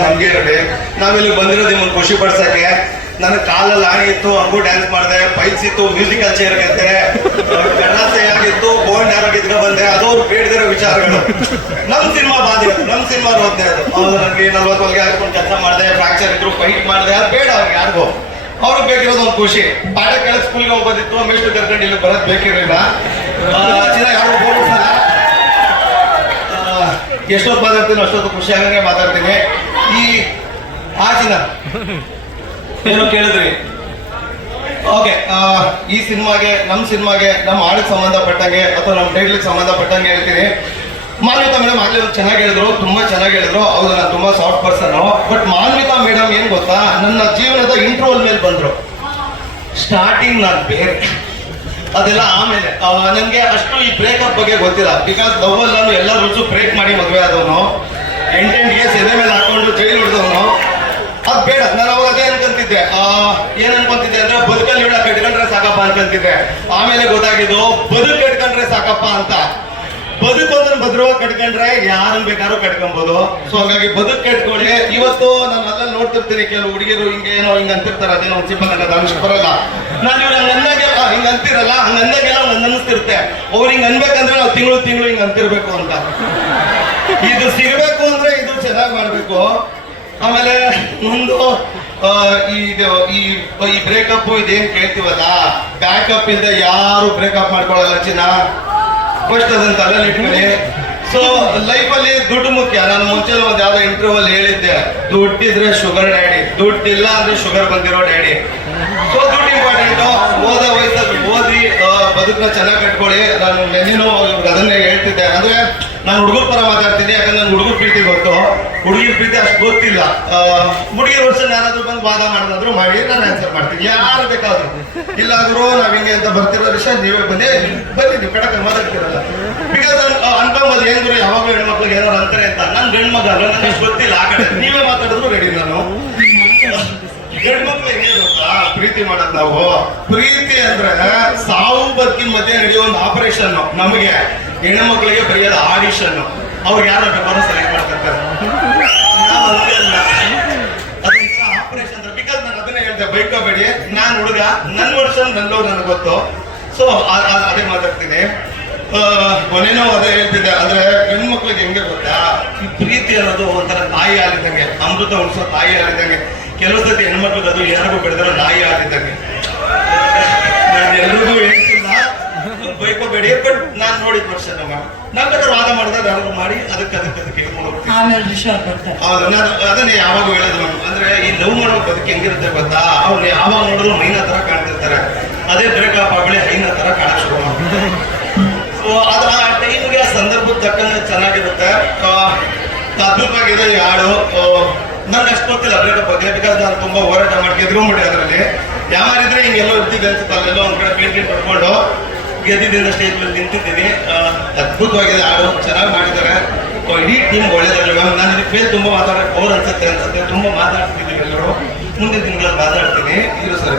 ನಮ್ಗೆ ಇರಲಿ. ನಾವಿಲ್ಲಿ ಬಂದಿರೋ ನಿಮ್ಮನ್ನು ಖುಷಿ ಪಡ್ಸಕ್ಕೆ. ನನ್ನ ಕಾಲಲ್ಲಿ ಆಣಿ ಇತ್ತು, ಹಂಗೂ ಡ್ಯಾನ್ಸ್ ಮಾಡಿದೆ. ಪೈಪ್ಸ್ ಇತ್ತು ಮ್ಯೂಸಿಕಲ್ ಚೇರ್ ಗೆದ್ದೆ. ಗಣಾಸೆ ಆಗಿತ್ತು ಬೋಂಡ್ ಯಾರೋ ಗೆದ್ಕ ಬಂದೆ. ಅದು ಅವ್ರು ಬೇಡದಿರೋ ವಿಚಾರಗಳು. ನಮ್ ಸಿನಿಮಾ ಬಾಧೆ ನಮ್ ಸಿನಿಮಾ ಓದ್ದೆ ಅದು. ಅವ್ರು ನನಗೆ ನಲ್ವತ್ತು ಹೊಲಿಗೆ ಹಾಕೊಂಡು ಕೆಲಸ ಮಾಡಿದೆ. ಫ್ರಾಕ್ಚರ್ ಇದ್ರು ಫೈಟ್ ಮಾಡಿದೆ. ಅದು ಬೇಡ ಅವ್ರಿಗೆ ಯಾರಿಗೂ. ಅವ್ರಿಗೆ ಬೇಕಿರೋದು ಒಂದು ಖುಷಿ. ಪಾಠ ಕೆಳಗೆ ಸ್ಕೂಲ್ಗೆ ಹೋಗೋದಿತ್ತು. ಮೇಷ್ಟು ಕರ್ಕೊಂಡು ಇಲ್ಲಿ ಬರೋದು ಬೇಕಿರಲಿಲ್ಲ. ಯಾರು ಎಷ್ಟೊತ್ತು ಮಾತಾಡ್ತೀನಿ? ಅಷ್ಟೊತ್ತು ಖುಷಿ ಆಗಂಗೆ ಮಾತಾಡ್ತೀನಿ. ಈ ಆಚಿನ ಏನು ಕೇಳಿದ್ರಿ. ಓಕೆ ಈ ಸಿನಿಮಾಗೆ ನಮ್ಮ ಸಿನಿಮಾಗೆ ನಮ್ಮ ಹಾಡಿಗೆ ಸಂಬಂಧಪಟ್ಟಂಗೆ ಅಥವಾ ನಮ್ಮ ಟೈಟ್ಲಿಗೆ ಸಂಬಂಧಪಟ್ಟಂಗೆ ಹೇಳ್ತೀನಿ. ಮಾನ್ವಿತಾ ಮೇಡಮ್ ಆಗಲಿ ಚೆನ್ನಾಗಿ ಹೇಳಿದ್ರು, ತುಂಬ ಚೆನ್ನಾಗಿ ಹೇಳಿದ್ರು. ಹೌದು, ನಾನು ತುಂಬ soft person but Manvitha madam ಏನು ಗೊತ್ತಾ? ನನ್ನ ಜೀವನದ ಇಂಟ್ರೋಲ್ ಮೇಲೆ ಬಂದರು. ಸ್ಟಾರ್ಟಿಂಗ್ ನಾನು ಬೇರೆ. ಅದೆಲ್ಲ ಆಮೇಲೆ ನನಗೆ ಅಷ್ಟು ಈ ಬ್ರೇಕಪ್ ಬಗ್ಗೆ ಗೊತ್ತಿಲ್ಲ. ಬಿಕಾಸ್ ಲವ್ ನಾನು ಎಲ್ಲ ರೂಲ್ಸು ಬ್ರೇಕ್ ಮಾಡಿ ಮದುವೆ ಆದವನು. ಎಂಟೆಂಟ್ಗೆ ಸೆದೆ ಮೇಲೆ ಹಾಕೊಂಡು ಜೈಲು ಹೊಡೆದವನು? ಅದ್ ಬೇಡ ನಾನು ಅವಾಗ ಅದೇ ಅನ್ಕೊಂತಿದ್ದೆ. ಆ, ಏನ್ ಅನ್ಕೊಂತಿದ್ದೆ ಅಂದ್ರೆ ಬದುಕಲ್ಲಿ ಹೇಳಕ್ ಸಾಕಪ್ಪ ಅನ್ಕೊಂತಿದ್ದೆ. ಆಮೇಲೆ ಗೊತ್ತಾಗಿದ್ದು ಬದುಕು ಕಟ್ಕೊಂಡ್ರೆ ಸಾಕಪ್ಪ ಅಂತ. ಬದುಕು ಅಂದ್ರೆ ಭದ್ರವಾಗಿ ಕಟ್ಕೊಂಡ್ರೆ ಯಾರನ್ನ ಬೇಕಾದ್ರೂ ಕಟ್ಕೊಬಹುದು ಸೊ ಹಾಗಾಗಿ ಬದುಕು ಕಟ್ಕೊಳ್ಳಿ. ಇವತ್ತು ನಾನು ಅದ್ರಲ್ಲಿ ನೋಡ್ತಿರ್ತೀನಿ. ಕೆಲವು ಹುಡುಗಿಯರು ಹಿಂಗೆ ಏನೋ ಹಿಂಗ ಅಂತಿರ್ತಾರೆ. ಅದೇನೋ ಸಿಬ್ಬ ನನಗೆ ಬರಲ್ಲ ನಾನು ಇವ್ರು ಹಂಗ ಅಂತಿರಲ್ಲ, ಹಂಗ ಅಂದಾಗೆಲ್ಲ ಹಂಗ ಅನ್ನಿಸ್ತಿರುತ್ತೆ. ಅವ್ರು ಹಿಂಗ ಅನ್ಬೇಕಂದ್ರೆ ನಾವು ತಿಂಗಳು ತಿಂಗಳು ಹಿಂಗ ಅಂತಿರ್ಬೇಕು ಅಂತ. ಇದು ಸಿಗಬೇಕು ಅಂದ್ರೆ ಇದು ಚೆನ್ನಾಗಿ ಮಾಡ್ಬೇಕು. ಆಮೇಲೆ ಒಂದು ಈ ಈ ಬ್ರೇಕಪ್ ಇದೇನ್ ಕೇಳ್ತೀವಲ್ಲ? ಬ್ಯಾಕಪ್ ಇಂದ ಯಾರು ಬ್ರೇಕಪ್ ಮಾಡ್ಕೊಳ್ಳಲ್ಲ ಚಿನ್ನ? ಫಸ್ಟ್ ಅದನ್ನ ತಲೆಯಲ್ಲಿ ಇಟ್ಕೊಳ್ಳಿ. ಸೊ ಲೈಫಲ್ಲಿ ದುಡ್ಡು ಮುಖ್ಯ. ನಾನು ಮುಂಚೆ ಒಂದು ಯಾವ್ದೋ ಇಂಟರ್ವ್ಯೂ ಅಲ್ಲಿ ಹೇಳಿದ್ದೆ. ದುಡ್ಡಿದ್ರೆ ಶುಗರ್ ಡ್ಯಾಡಿ ದುಡ್ಡಿಲ್ಲ ಅಂದ್ರೆ ಶುಗರ್ ಬಂದಿರೋ ಡ್ಯಾಡಿ ಸೊ ದುಡ್ಡು ಇಂಪಾರ್ಟೆಂಟ್ ಓದೋ ಓದಿ ಬದುಕನ್ನ ಚೆನ್ನಾಗಿ ಕಟ್ಕೊಳ್ಳಿ. ನಾನು ನೆನ್ನೆನೂ ಅದನ್ನೇ ಹೇಳ್ತಿದ್ದೆ. ಅಂದ್ರೆ ನಾನು ಹುಡುಗರ ಪರ ಮಾತಾಡ್ತೀನಿ ಯಾಕಂದ್ರೆ ನನ್ ಹುಡುಗರ ಪ್ರೀತಿ ಗೊತ್ತು. ಹುಡುಗಿರ ಪ್ರೀತಿ ಅಷ್ಟು ಗೊತ್ತಿಲ್ಲ. ಹುಡುಗಿರ ವರ್ಷ ಯಾರಾದ್ರೂ ಬಂದು ವಾದ ಮಾಡೋದಾದ್ರು ಮಾಡಿ, ನಾನು ಆನ್ಸರ್ ಮಾಡ್ತೀನಿ. ಯಾರು ಬೇಕಾದ್ರು. ಇಲ್ಲಾದ್ರೂ ನಾವ್ ಹಿಂಗೆ ಅಂತ ಬರ್ತಿರೋ ವಿಷಯ ನೀವೇ ಬನ್ನಿ. ಬನ್ನಿ ನೀವು ಕಡಕ ಮಾತಾಡ್ತಿರಲ್ಲ. ಬಿಕಾಸ್ ಅನ್ಕೊಂಬೋದು ಏನ್ ಗುರು, ಯಾವಾಗಲೂ ಹೆಣ್ಮಕ್ಳಿಗೆ ಏನಾರು ಅಂತಾರೆ ಅಂತ. ನನ್ ಗಂಡ್ ಮಗ ನನಗೆ ಗೊತ್ತಿಲ್ಲ ಆ ಕಡೆ. ಪ್ರೀತಿ ಮಾಡೋದು ನಾವು. ಪ್ರೀತಿ ಅಂದ್ರೆ ಸಾವು ಬದುಕಿನ ಮಧ್ಯೆ ನಡೆಯುವ ಒಂದು ಆಪರೇಷನ್ ನಮಗೆ ಹೆಣ್ಣು ಮಕ್ಕಳಿಗೆ ಬರೆಯೋದು ಆಡಿಷನ್ ಅವ್ರು ಯಾರ ಬೇಕಾದ್ರೂ ಸೆಲೆಕ್ಟ್ ಮಾಡ್ತಿರ್ತಾರೆ. ಆಪರೇಷನ್ ಬಿಕಾಸ್ ನಾನು ಬೈಕೋಬೇಡಿ. ನಾನು ಹುಡುಗ, ನನ್ನ ವರ್ಷ ನನ್ನೋ ನನಗೆ ಗೊತ್ತು. ಸೊ ಅದೇ ಮಾತಾಡ್ತೀನಿ. ಕೊನೆನೂ ಅದೇ ಹೇಳ್ತಿದ್ದೆ. ಅಂದ್ರೆ ಹೆಣ್ಣು ಮಕ್ಳಿಗೆ ಹೆಂಗೆ ಗೊತ್ತಾ? ಈ ಪ್ರೀತಿ ಅನ್ನೋದು ಒಂಥರ ತಾಯಿ ಆಗಿದ್ದಂಗೆ ಅಮೃತ ಉಳಿಸೋ ತಾಯಿ ಹಾಲಿದ್ದಂಗೆ ಕೆಲವು ಸತಿ ಹೆಣ್ಮಕ್ಳು ಅದು ಯಾರಿಗೂ ಬೆಳೆದಲ್ಲ ನಾಯಿ ಆಗಿದ್ದಂಗೆ. ನಾನು ಎಲ್ರಿಗೂ ಹೇಳ್ತಿಲ್ಲ. ಬೈಕೋಬೇಡಿ ಬಟ್ ನಾನು ನೋಡಿದ ವರ್ಷ ನಮ್ಮ ನಮ್ಮ ವಾದ ಮಾಡಿದಾಗ ಅವ್ರು ಮಾಡಿ ಅದಕ್ಕೆ ಅದಕ್ಕೆ ಅದಕ್ಕೆ ಹೇಳ್ಕೊಂಡು ಹೋಗ್ತೀನಿ ಆಮೇಲೆ ರಿಷಬ್ ಬರ್ತಾರೆ ಹೌದು ನಾನು ಅದನ್ನೇ ಯಾವಾಗ ಹೇಳೋದು ನಾನು. ಅಂದ್ರೆ ಈ ಲವ್ ಮಾಡೋ ಬದುಕು ಹೆಂಗಿರುತ್ತೆ ಗೊತ್ತಾ? ಅವ್ರು ಯಾವಾಗ ನೋಡಿದ್ರು ಮೈನ ತರ ಕಾಣ್ತಿರ್ತಾರೆ. ಅದೇ ಬ್ರೇಕಪ್ ಆಗಲಿ ಹೈನ ತರ ಕಾಣಕ್ ಶುರು ಮಾಡ್ತಾರೆ ಸೊ ಅದ್ರ ಆ ಟೈಮ್ಗೆ ಆ ಸಂದರ್ಭಕ್ಕೆ ತಕ್ಕಂಗೆ ಚೆನ್ನಾಗಿರುತ್ತೆ. ಅದ್ಭುತವಾಗಿದೆ ಹಾಡು ನನ್ಗೆ ಅಷ್ಟು ಗೊತ್ತಿಲ್ಲ ಬ್ರೇಕಪ್ ಬಗ್ಗೆ ಬಿಕಾಸ್ ನಾನು ತುಂಬಾ ಹೋರಾಟ ಮಾಡಿ ಗೆದ್ಕೊಂಡ್ಬಿಟ್ಟೆ ಅದರಲ್ಲಿ. ಯಾರಿದ್ರೆ ಹಿಂಗೆಲ್ಲೋ ಇರ್ತಿದ್ದೆ ಅನ್ಸುತ್ತೆ ಅಲ್ಲೆಲ್ಲೋ ಒಂದ್ ಕಡೆ ಪೇಂಟಿಂಗ್ ಪಡ್ಕೊಂಡು ಗೆದ್ದಿದ್ದ ಸ್ಟೇಜ್ ಮೇಲೆ ನಿಂತಿದ್ದೀನಿ ಅದ್ಭುತವಾಗಿದೆ ಹಾಡು, ಚೆನ್ನಾಗಿ ಮಾಡಿದ್ದಾರೆ. ಇಡೀ ಟೀಮ್ ಒಳ್ಳೇದಾಗಲಿ. ಮ್ಯಾಮ್ ನಾನು ಇದಕ್ಕೆ ಮೇಲೆ ತುಂಬ ಮಾತಾಡೋಕೆ ಬೋರ್ ಅನ್ಸುತ್ತೆ ಅನ್ಸುತ್ತೆ. ತುಂಬ ಮಾತಾಡ್ತಿದ್ದೀವಿ ಎಲ್ಲರೂ. ಮುಂದಿನ ತಿಂಗಳಲ್ಲಿ ಮಾತಾಡ್ತೀನಿ. ಇದು ಸರಿ.